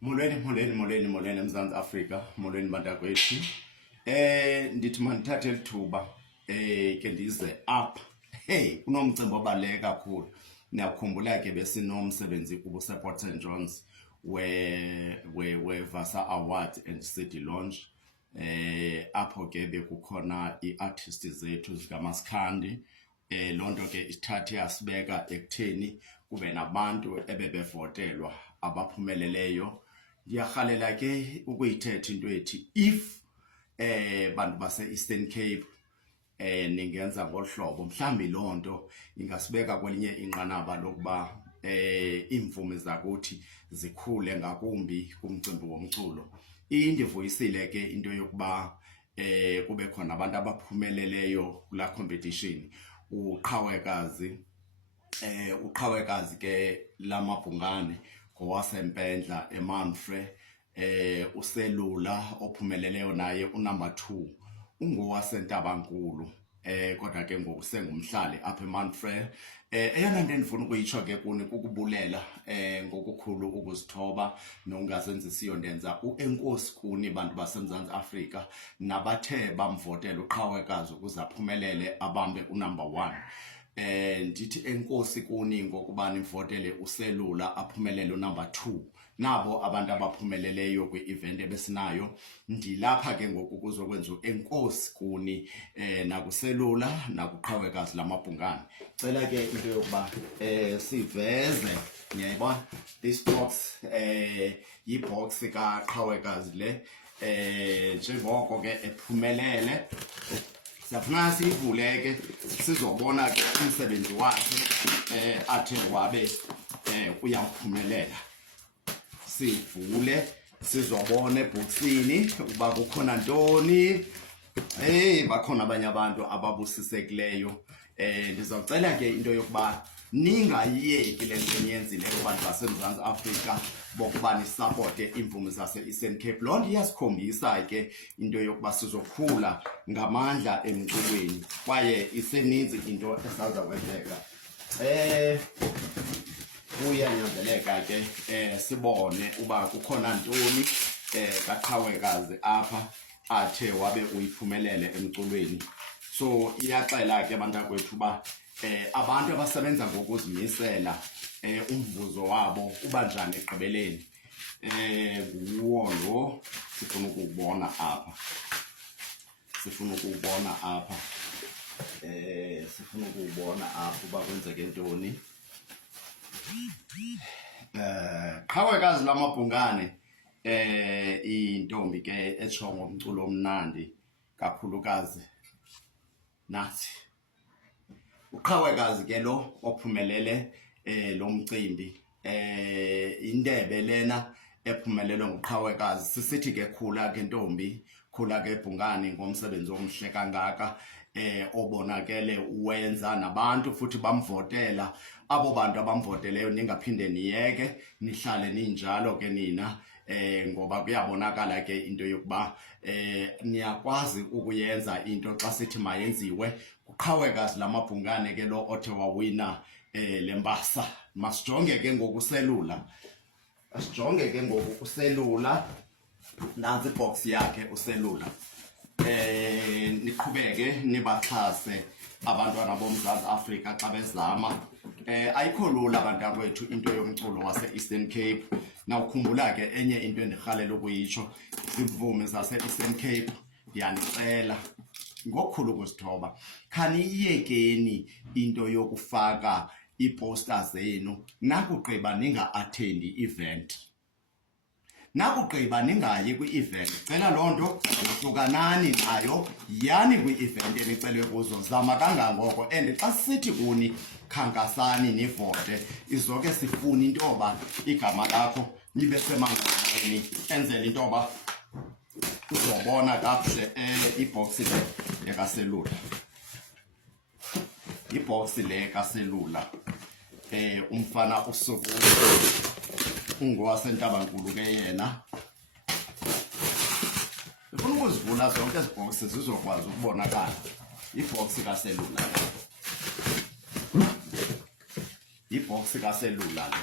Molweni eMzantsi Afrika, molweni bantakwethu. Ndithi mandithathe lithuba ke ndize apha. Hey, kunomcimbi obaluleke kakhulu. Niyakhumbula ke besinomsebenzi kubusePort St John's we Vasa Award and City Launch. Apho ke bekukhona iartist zethu zikaMasikhandi. Lonto ke ithathe yasibeka ekutheni kube nabantu ebebevotelwa abaphumeleleyo. Ngiyarhalela ke ukuyithetha into ethi if bantu base Eastern Cape ningenza ngohlobo mhlambi lonto ingasibeka kwelinye inqanaba lokuba imvume zakuthi zikhule ngakumbi kumcimbi womculo. Indivuyisile ke into yokuba kube khona abantu abaphumeleleyo kula competition. Uqhawekazi ke lamabhungane ngowasempendla eManfre, uselula ophumeleleyo naye unumber 2 ungowasentabankulu, kodwa ke ngoku sengumhlali apha eManfre. Eyona nto endifuna ukuyitsho ke kuni kukubulela ngokukhulu ukuzithoba nongazenzisiyo ndenza uenkosi kuni bantu baseMzantsi Afrika nabathe bamvotela uqhawekazi ukuze aphumelele abambe unumber 1. Ndithi enkosi kuni ngokuba nimvotele uselula aphumelele unumber 2. Nabo abantu abaphumeleleyo kwi-event ebesinayo. Ndilapha ke ngoku kuzokwenza enkosi kuni nakuselula nakuqhawekazi lamabhungane. Cela ke into yokuba siveze, ngiyayibona this box yibox kaqhawekazi le njengoko ke ephumelele. Siyafuna siyivule ke sizobona ke umsebenzi wakhe athe wabe uyaphumelela. Sivule sizobona eboxini uba kukhona ntoni. Bakhona abanye abantu ababusisekileyo. Ndizawucela ke into yokuba ningayiyeki le nto niyenzileyo bantu baseMzantsi Afrika bokuba nisapote imvume zase-Eastern Cape. Loo nto iyasikhombisa ke into yokuba sizokhula ngamandla emculweni kwaye iseninzi into esaza kwenzeka. Kuyanyanzeleka ke sibone uba kukhona ntoni kaqhawekazi apha athe wabe uyiphumelele emculweni. So iyaxela ke bantakwethu uba abantu abasebenza ngokuzimisela umvuzo wabo uba njani ekugqibeleni. Nguwo lo sifuna ukuwubona apha. Sifuna ukuwubona apha uba kwenzeke ntoni. Qhawekazi lamabhungane intombi ke etsho ngomculo omnandi kakhulukazi nathi. Uqhawekazi ke lo ophumelele lo mcimbi indebe lena ephumelelwe nguqhawekazi. Sisithi ke khula ke ntombi, khula ke bhungane ngomsebenzi omhle kangaka obonakele uwenza nabantu futhi bamvotela. Abo bantu abamvoteleyo ningaphinde niyeke nihlale ninjalo ke nina ngoba kuyabonakala ke into yokuba niyakwazi ukuyenza into xa sithi mayenziwe. Uqhawekazi lamabhungane ke lo othe wawina lembasa. Masijonge ke ngokuselula. Asijonge ke ngokuselula. Nansi ibox yakhe uselula. Niqhubeke nibaxhase abantwana boMzantsi Afrika xa bezama. Ayikho lula bantakwethu into yomculo wase-Eastern Cape. Nawukhumbula ke enye into endirhalela ukuyitsho imvume zase-Eastern Cape. Ndiyanicela ngokukhulu ukuzithoba khaniyiyekeni into yokufaka iiposta zenu nakugqiba ninga-athendi event. Nakugqiba ningayi kwi-event, cela loo nto hlukanani nayo, yani kwi-event enicelwe kuzo, zama kangangoko. And xa sithi kuni khankasani nivote, izoke sifuna into yoba igama lakho libe semangweni, enzela into yoba uzobona kakuhle ibox le yakaselula. Ibox le kaselula umfana usuku ungowasentabankulu ke yena. Ufuna ukuzivula zonke ezi boxes zizokwazi ukubonakala. Ibox kaselula. Ibox kaselula le.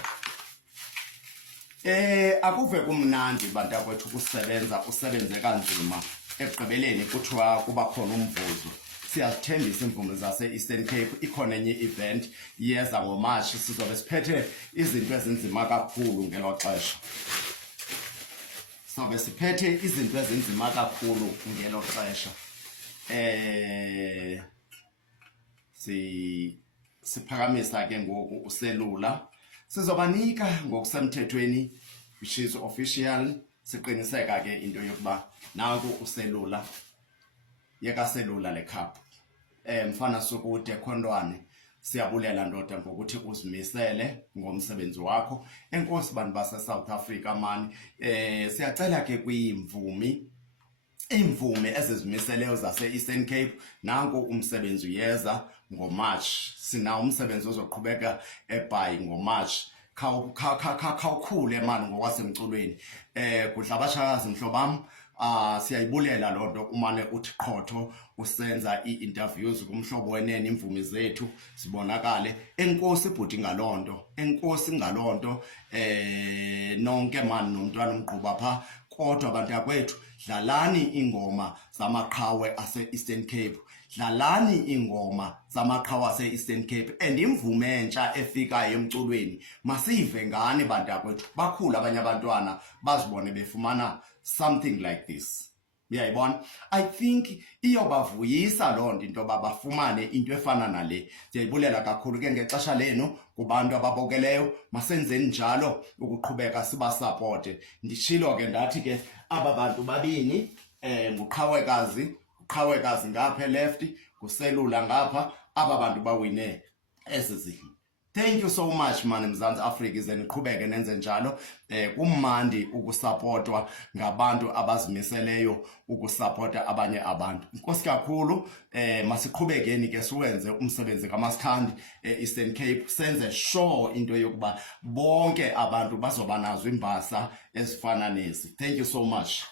Akuve kumnandi bantakwethu ukusebenza usebenze kanzima ekugqibeleni kuthiwa kuba khona umvuzo. Siyazithembisa imvume zase-Eastern Cape ikhona enye event yeza ngoMarch sizobe siphethe izinto ezinzima kakhulu ngelo xesha. Sobe siphethe izinto ezinzima kakhulu ngelo xesha. Siphakamisa ke ngoku uselula sizobanika ngokusemthethweni which is official siqiniseka ke into yokuba nanku uselula yeka selula le cup mfana sokude Khondwane siyabulela ndoda ngokuthi uzimisele ngomsebenzi wakho enkosi bantu base South Africa man siyacela ke kwimvumi imvume ezizimiseleyo zase-Eastern Cape nanku umsebenzi uyeza ngoMarch sina umsebenzi ozoqhubeka eBhayi ngoMarch khawukhule mani ngokwasemculweni kudlabashakazi mhlobam siyayibulela lonto umane uthi qhotho usenza i-interviews kumhlobo wenene imvumi zethu sibonakale enkosi bhuti ngalonto enkosi ngalonto nonke mani nomntwana umgquba pha kodwa abantu yakwethu dlalani ingoma zamaqhawe ase-Eastern Cape dlalani ingoma zamaqhawe ase-Eastern Cape and imvume entsha efikayo emculweni masive ngani bantu yakwethu bakhulu abanye abantwana bazibone befumana something like this. Uyayibona I think iyobavuyisa lonto into babafumane into efana nale siyayibulela kakhulu ke ngexesha leno kubantu ababokeleyo masenzeni njalo ukuqhubeka siba support ndishilo ke ndathi ke aba bantu babini nguqhawekazi ngapha left kuselula ngapha aba bantu bawine ezizinto. Thank you so much man Mzansi Africa ize niqhubeke nenze njalo kumandi ukusupportwa ngabantu abazimiseleyo ukusupporta abanye abantu. Inkosi kakhulu masiqhubekeni ke siwenze umsebenzi kaMasikhandi eEastern Cape senze sure into yokuba bonke abantu bazoba nazo imbasa ezifana nezi. Thank you so much.